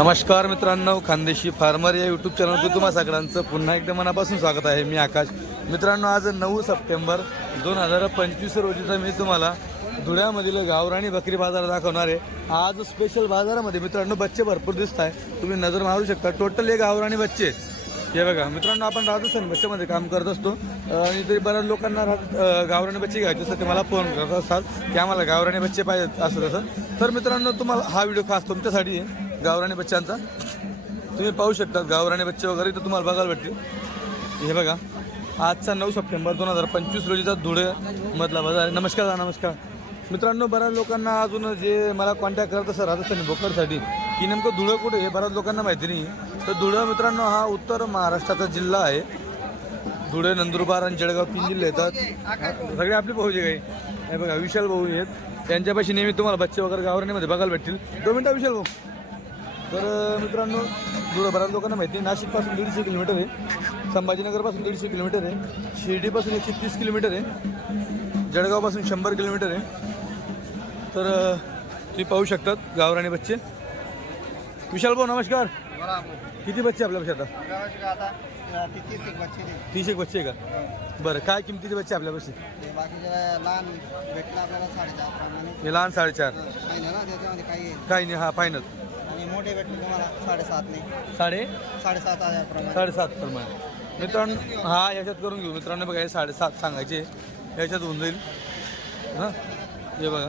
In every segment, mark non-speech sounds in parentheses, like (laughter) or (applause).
नमस्कार मित्रांनो खानदेशी फार्मर या यूट्यूब चॅनलवर तुम्हा सगळ्यांचं पुन्हा एकदा मनापासून स्वागत आहे. मी आकाश. मित्रांनो आज नऊ सप्टेंबर दोन हजार पंचवीस रोजीचा मी तुम्हाला धुळ्यामधील गावराणी बकरी बाजार दाखवणार आहे. आज स्पेशल बाजारामध्ये मित्रांनो बच्चे भरपूर दिसत आहे. तुम्ही नजर मारू शकता. टोटल हे गावराणी बच्चे हे बघा मित्रांनो आपण राजस्थान बच्च्यामध्ये काम करत असतो. आणि तरी बऱ्याच लोकांना गावराणी बच्चे घ्यायचे असतात ते मला फोन करत असतात. की आम्हाला गावराणी बच्चे पाहिजेत असं तसं. तर मित्रांनो तुम्हाला हा व्हिडिओ खास तुमच्यासाठी आहे. गावराणी बच्चांचा तुम्ही पाहू शकता गावराणी बच्चे वगैरे तर तुम्हाला बघायला भेटतील. हे बघा आजचा नऊ सप्टेंबर दोन हजार पंचवीस रोजीचा धुळे मधला बाजार आहे. नमस्कार नमस्कार. मित्रांनो बऱ्याच लोकांना अजून जे मला कॉन्टॅक्ट करत असं राजस्थानी बोकडसाठी की नेमकं धुळं कुठे हे बऱ्याच लोकांना माहिती नाही. तर धुळं मित्रांनो हा उत्तर महाराष्ट्राचा जिल्हा आहे. धुळे नंदुरबार आणि जळगाव तीन जिल्हे येतात. सगळे आपले भाऊ जे काही. हे बघा विशाल भाऊ आहेत. त्यांच्यापाशी नेहमी तुम्हाला बच्चे वगैरे गावरानीमध्ये बघायला भेटतील. दोन मिनटं विशाल भाऊ. तर मित्रांनो धुळं बऱ्याच लोकांना माहिती आहे नाशिकपासून दीडशे किलोमीटर आहे. संभाजीनगरपासून दीडशे किलोमीटर आहे. शिर्डीपासून एकशे तीस किलोमीटर आहे. जळगावपासून शंभर किलोमीटर आहे. तर तुम्ही पाहू शकतात गावराणी बच्चे. विशाल भाऊ नमस्कार. किती बच्चे आपल्यापाशी आता? तीस एक बच्चे आहे का? बरं काय किमतीचे बच्चे आपल्यापाशी लहान साडेचार हे लहान साडेचार. काही नाही हा फायनल मोठे भेटले तुम्हाला साडेसात नाही साडे? साडेसात हजार प्रमाणे. साडेसात प्रमाणे. मित्रांनो हा याच्यात करून घेऊ. मित्रांनो बघा हे साडेसात सांगायचे. याच्यात होऊन जाईल. हां? हे बघा.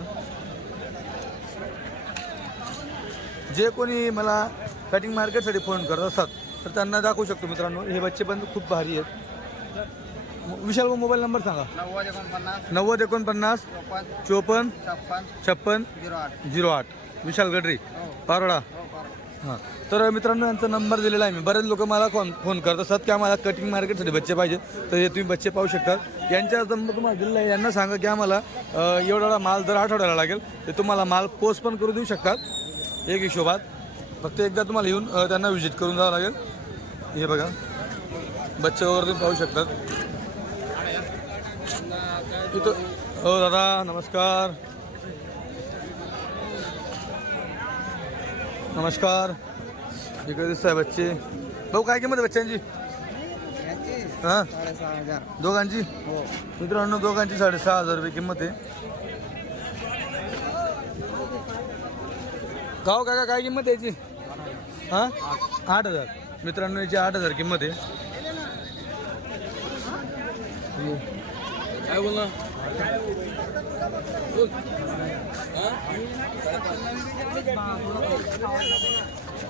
जे कोणी मला कटिंग मार्केटसाठी फोन करत असतात तर त्यांना दाखवू शकतो मित्रांनो. हे बच्चे पण खूप भारी आहेत. म- विशाल भाऊ मोबाईल नंबर सांगा. नव्वद एकोणपन्नास नव्वद एकोणपन्नास चोपन्न चोपन्न छप्पन छप्पन झिरो आठ. झिरो आठ. विशाल गडरी पारोडा हां. तर मित्रांनो यांचा नंबर दिलेला आहे मी. बरेच लोक मला फोन फोन करत असतात की आम्हाला कटिंग मार्केटसाठी बच्चे पाहिजे तर हे तुम्ही बच्चे पाहू शकतात यांच्या नंबर तुम्हाला दिलेला आहे. यांना सांगा की आम्हाला एवढा माल दर आठवड्याला लागेल. ते तुम्हाला माल पोस्ट पण करू देऊ शकतात. एक हिशोबात. फक्त एकदा तुम्हाला येऊन त्यांना व्हिजिट करून जावं लागेल. हे बघा. बच्चे वगैरे तुम्ही पाहू शकतात. इथं हो दादा नमस्कार. नमस्कार. इकडे दिसत आहे बच्चे? भाऊ काय किंमत आहे बच्चांची यांची हां? साडेसहा हजार दोघांची? हो. मित्रांनो दोघांची साडेसहा हजार रुपये किंमत आहे. गाव काका काय किंमत आहे याची? हां? आठ हजार. मित्रांनो याची आठ हजार किंमत आहे. काय बोलला?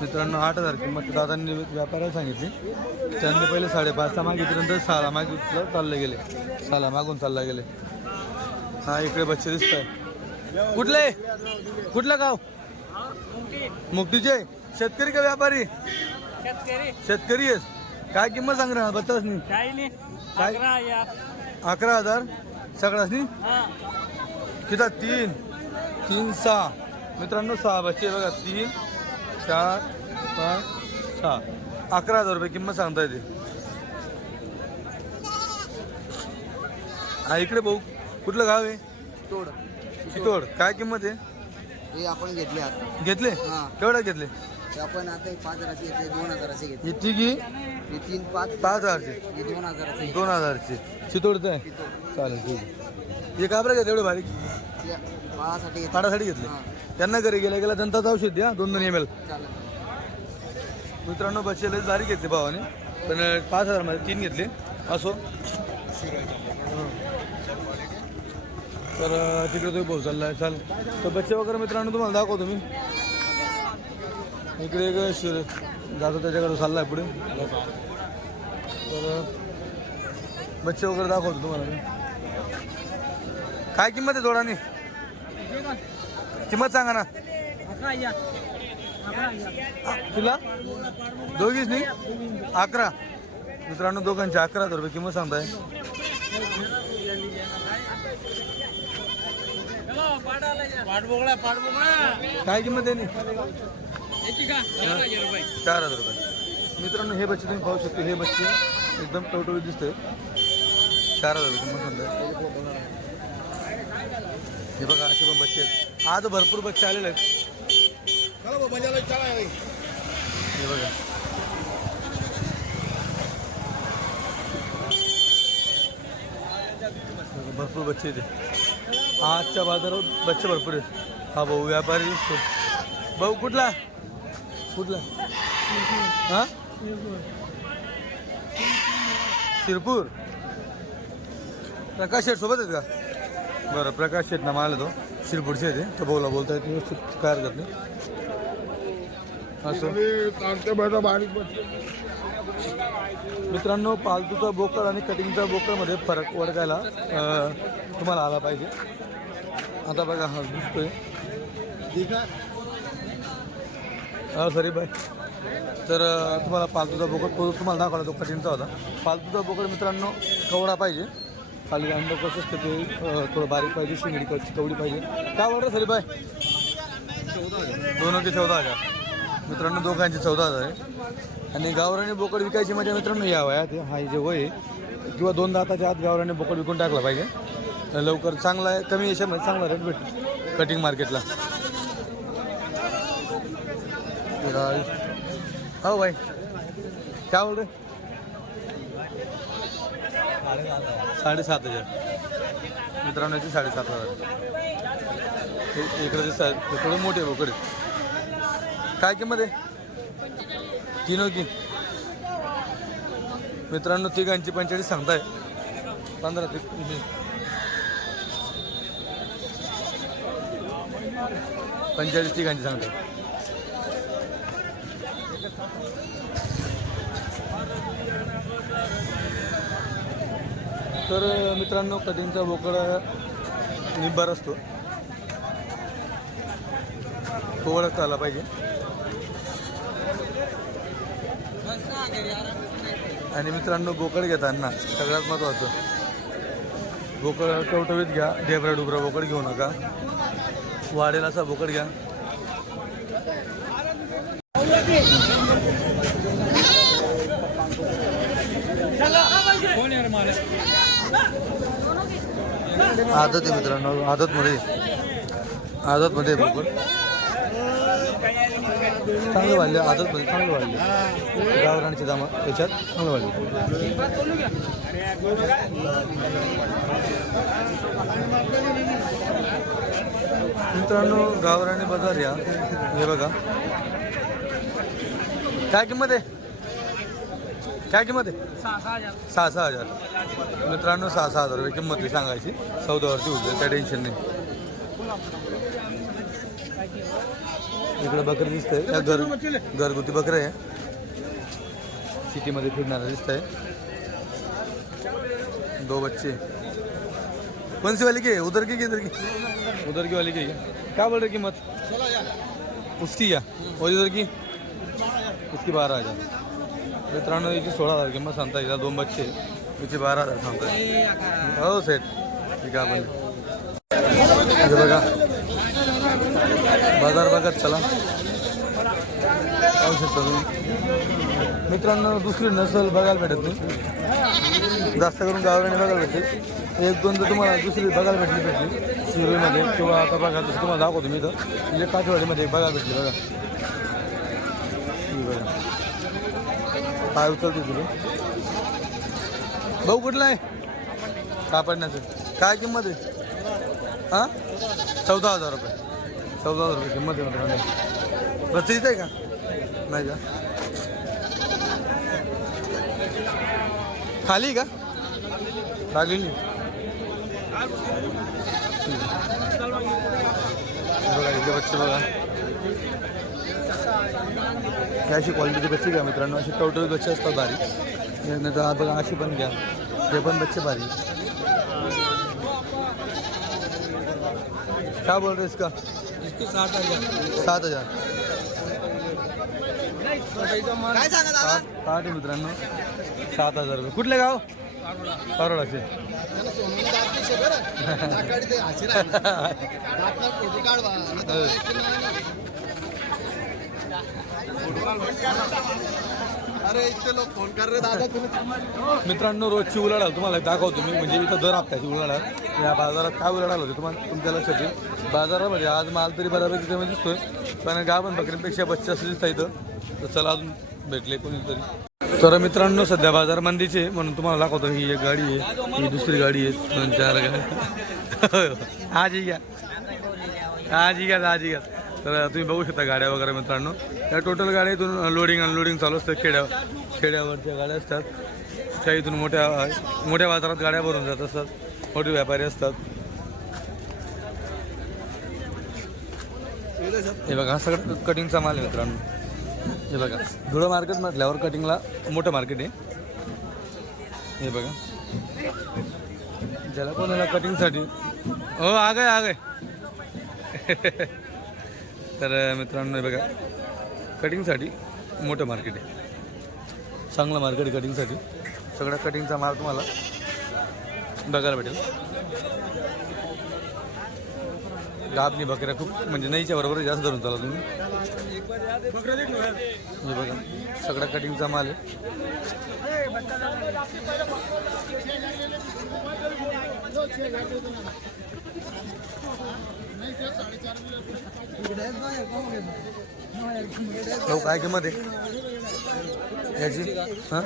मित्रांनो आठ हजार किंमत दादांनी व्यापाऱ्याला सांगितली. त्यांनी पहिले साडेपाचला मागितली नंतर सहाला मागितलं चालले गेले. सहाला मागून चालला गेले. हा इकडे बच्चे दिसत आहे कुठले? कुठलं गाव? मुक्तीचे. शेतकरी का व्यापारी? शेतकरी. आहेस. काय किंमत सांग ना. बत्ताच नाही. अकरा हजार? हा. किती तीन. तीन सहा. मित्रांनो सहा बच्चे बघा. तीन चार पाच सहा. अकरा हजार रुपये किंमत सांगता येते. हा इकडे भाऊ कुठलं गाव आहे? तोड चितोड. काय किंमत आहे? हे आपण घेतले आता. घेतले? हां. केवढ्या घेतले? आपण आता पाच हजाराचे घेतले दोन हजाराचे घेतले. ही तिघी? हे तीन पाच. पाच हजारचे. हे दोन हजाराचे. दोन हजारचे. चितोडचं आहे. चालेल ठीक आहे. हे काबरा घेत एवढे बारीक ते बाळासाठी घेतले. पाडासाठी घेतले. हां. त्यांना घरी गेल्या गेला दंतात औषध द्या दोन दोन एम एल चालेल. मित्रांनो बसले बारीक घेतले भावाने. पण पाच हजारमध्ये तीन घेतले. असो. तर अं, तिकडे तुम्ही पोहोचायला आहे चाल तर बच्चे वगैरे मित्रांनो तुम्हाला दाखवतो मी. इकडे एक शिर जातो त्याच्याकडे आहे पुढे. तर बच्चे वगैरे दाखवतो तुम्हाला मी. काय किंमत आहे जोडाने? किंमत सांगा ना. तुला दोघीच नाही? अकरा. मित्रांनो दोघांचे अकरा हजार रुपये किंमत सांगताय. काय किंमत आहे चार हजार रुपये. मित्रांनो हे बच्चे तुम्ही पाहू शकता हे बच्चे एकदम टवटवीत दिसतंय. चार हजार रुपये हे बघा असे पण बच्चे आहेत. आज भरपूर बच्चे आलेले आहेत. हे बघा. भरपूर बच्चे इथे आजच्या बाजारात बच्चे भरपूर आहेत. हा भाऊ व्यापारी दिसतो. भाऊ कुठला? कुठला? हा? शिरपूर प्रकाश शेठ सोबत आहेत का? बरं प्रकाश शेठ ना मला तो. शिरपूरचे येते तो भाऊला बोलता येत व्यवस्थित. काय हरकत नाही. असं. मित्रांनो पालतूचा बोकड आणि कटिंगचा बोकडमध्ये फरक ओळखायला अं, तुम्हाला आला पाहिजे. आता बघा हा दिसतोय. हा सरी बाय तर तुम्हाला पालतूचा बोकड तो तुम्हाला दाखवला तो कटिंगचा होता. पालतूचा बोकड मित्रांनो कवडा पाहिजे. खाली अंड कसं असतं ते थोडं बारीक पाहिजे शिंगडी कवडी कवडी पाहिजे. काय बोलतो सरी बाय दोन ते चौदा हजार. मित्रांनो दोघांचे चौदा हजार आहे. आणि गावराने बोकड विकायची म्हणजे मित्रांनो या वयात हा जे वय आहे, किंवा दोन दाताच्या आत गावराने बोकड विकून टाकला पाहिजे. लवकर चांगला आहे कमी याच्यामध्ये चांगला रेट भेटेल कटिंग मार्केटला हो भाई काय बोल रे साडेसात हजार मित्रांनो याचे साडेसात हजार इकडे थोडे मोठे बोकड. काय किंमत आहे? तीन की मित्रांनो तिघांची पंचेचाळीस सांगताय. पंधरा ते पंचेचाळीस तिघांची सांगताय. तर मित्रांनो कधींचा बोकड निब्बार असतो. तो ओळखता आला पाहिजे. आणि मित्रांनो बोकड घेताना सगळ्यात महत्त्वाचं बोकड टवटवीत घ्या. ढेबरा डुबरा बोकड घेऊ नका. वाढेल असा बोकड घ्या कोण यार मला आदत आहे मित्रांनो आदतमध्ये. आदतमध्ये भरपूर. चांगलं वाढले आदतमध्ये चांगलं वाढले. गावराणीचे दामा त्याच्यात चांगलं वाढले. मित्रांनो गावराणी बाजार या. हे बघा. काय किंमत आहे? काय किंमत आहे? सहा सहा हजार. मित्रांनो सहा सहा हजार रुपये किंमत आहे सांगायची. चौदावरती होईल काय टेन्शन नाही इकडे बकरी दिसतंय. या घर घरगुती बकरं आहे. सिटीमध्ये फिरणारं दिसतंय. दो बच्चे. कौन सी वाली की उधर की किधर की उधर की वाली की क्या बोल रहे कीमत उसकी क्या और इधर की उसकी बारा हजार. मित्रांनो याची सोळा हजार किंमत सांगता येईल. दोन बच्चे याची बारा हजार सांगता हो साहेब ठीक आहे आपण बघा. बाजार बघत चला. पाहू शकता तुम्ही. मित्रांनो दुसरी नसल बघायला भेटत नाही. जास्त करून गावराने बघायला भेटते. एक दोन तर तुम्हाला दुसरी बघायला भेटली भेटली शिरोईमध्ये किंवा आता बघा तुम्हाला दाखवतो मी तर म्हणजे काठेवाडीमध्ये बघायला भेटली बघा. बघा. पाय उचलते तुला. भाऊ कुठला आहे? सापडण्याचं. काय किंमत आहे? हां? चौदा हजार रुपये. चौदा हजार रुपये किंमत आहे मित्रांनो रचित आहे का? नाही का? खाली का? लागलेली बघा इथे बच्चे बघा. हे अशी क्वालिटीचे बच्चे घ्या मित्रांनो. असे टवटवी बच्चे असतात भारी नाही तर बघा अशी पण घ्या. ते पण बच्चे भारी क्या बोल रहे इसका? साठ हजार सात हजार. काय सांगा सात साठ मित्रांनो. सात हजार रुपये. कुठले गाव? पारोडाचे (laughs) मित्रांनो रोजची उलाढाल तुम्हाला दाखवतो मी. म्हणजे इथं दर हप्त्याची उलाढाल. या बाजारात काय उलाढाल होते तुम्हाला तुमच्या लक्षात येईल. बाजारामध्ये आज माल तरी बऱ्यापैकी कमी दिसतोय. पण गावन बकरीपेक्षा बच्चा असं दिसतं इथं. तर चला अजून भेटले कोणीतरी. तर मित्रांनो सध्या बाजार मंदीचे म्हणून तुम्हाला दाखवतो. ही एक गाडी आहे. ही दुसरी गाडी आहे. दोन चार गाडी (laughs) आज ही घ्या. आज ही घ्या आज ही घ्या. तर तुम्ही बघू शकता गाड्या वगैरे मित्रांनो. या टोटल गाड्या इथून लोडिंग अनलोडिंग चालू असतं. खेड्या खेड्यावरच्या गाड्या असतात. त्या इथून मोठ्या मोठ्या बाजारात गाड्या भरून जात असतात. मोठे व्यापारी असतात. हे बघा हा सगळं कटिंगचा माल आहे मित्रांनो. हे बघा धुळं मार्केट म्हटल्यावर कटिंगला मोठं मार्केट आहे. हे बघा. ज्याला कोणाला कटिंगसाठी हो आगय आगय. (laughs) तर मित्रांनो हे बघा. कटिंगसाठी मोठं मार्केट आहे. चांगलं मार्केट आहे कटिंगसाठी सगळा कटिंगचा माल तुम्हाला बघायला भेटेल. गाबनी बकऱ्या खूप म्हणजे नाहीच्या बरोबर जास्त धरून चाला तुम्ही. हे बघा सगळा कटिंगचा माल आहे. भाऊ काय किंमत आहे? याची? हां?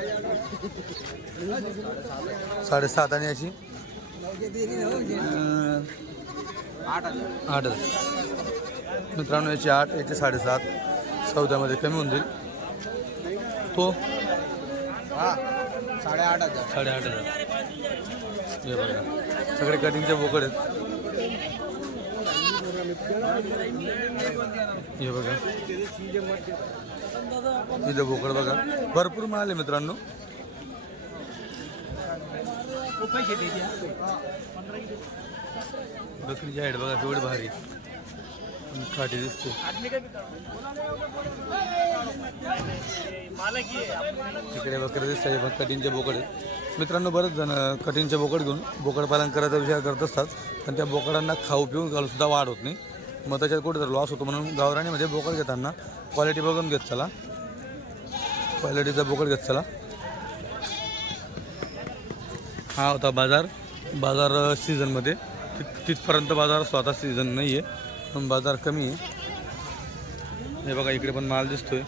साडेसात आणि याची? आठ हजार. मित्रांनो याची आठ याची साडेसात. चौदामध्ये कमी होऊन जाईल. तो? हा साडेआठ हजार. साडेआठ हजार. हे बघा. सगळे कटिंगचे बोकड आहेत. हे बघा. इथं बोकड बघा. भरपूर माल आहे मित्रांनो बकरीची हाईट बघा केवढी भारी. काठी दिसते. तिकडे बकरे दिसतात पण बघ कटिंगचे बोकड मित्रांनो बरेच जण कठीणचे बोकड घेऊन बोकड पालन करायचा विचार करत असतात. पण त्या बोकडांना खाऊ पिऊन घालून सुद्धा वाढ होत नाही. मग त्याच्यात कुठेतरी लॉस होतो म्हणून गावराणीमध्ये बोकड घेताना क्वालिटी बघून घेत चला. क्वालिटीचा बोकड घेत चला. हा होता बाजार. बाजार सीझनमध्ये तिथ तिथपर्यंत बाजार स्वतः सीझन नाही आहे पण बाजार कमी आहे. हे बघा इकडे पण माल दिसतोय.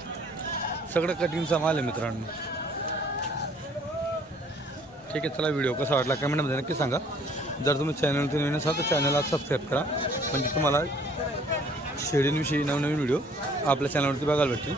सगळं कटिंगचा माल आहे मित्रांनो. ठीक आहे चला व्हिडिओ कसा वाटला कमेंटमध्ये नक्की सांगा. जर तुम्ही चॅनलवरती नवीन असाल तर चॅनलला सबस्क्राईब करा. म्हणजे तुम्हाला शेडींविषयी नवनवीन व्हिडिओ आपल्या चॅनलवरती बघायला भेटतील.